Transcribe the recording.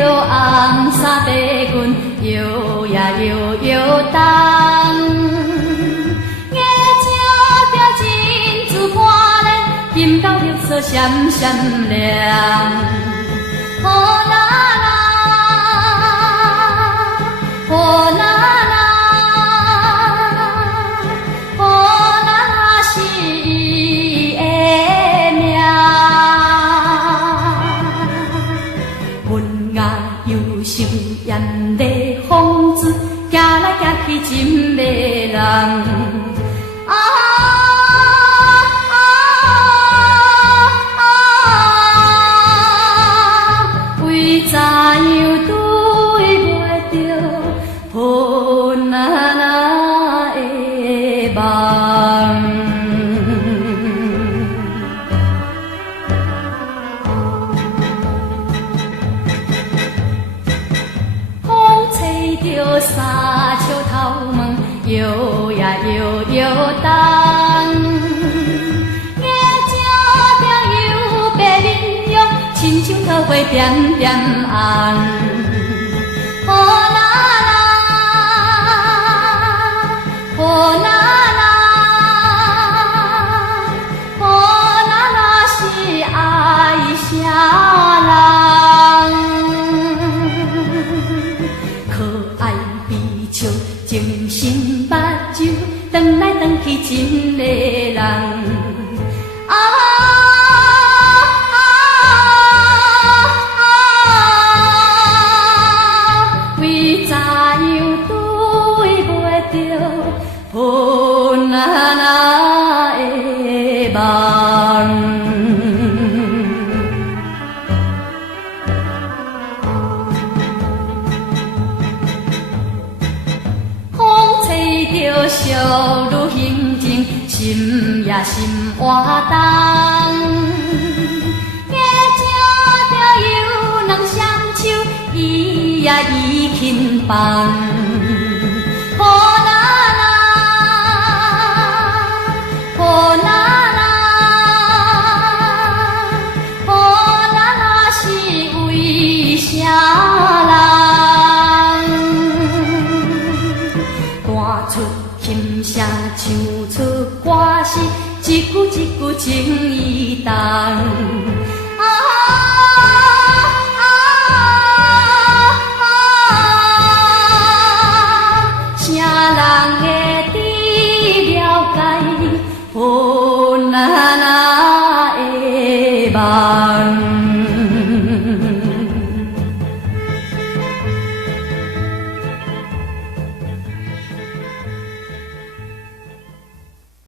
着红衫白裙，摇呀摇摇动。眼照着珍珠半链，金狗绿色闪闪亮。呼啦啦，呼啦啦，呼啦啦是伊的名。文雅优秀艳丽风姿，行来行去真迷人。怎样对袂着抱那那的梦？风吹着三笑头毛，摇呀摇摇动。亲像桃花点点红，呼啦啦，呼啦啦，呼啦啦是爱啥人？可爱比笑，情深目睭，转来转去真迷人。抱那那的梦，风吹着少女心情，心也心活动。夜照着有人相手，伊也已轻放。呼啦啦，呼啦啦是为啥人？弹出琴声，唱出歌词，一句一句情意重。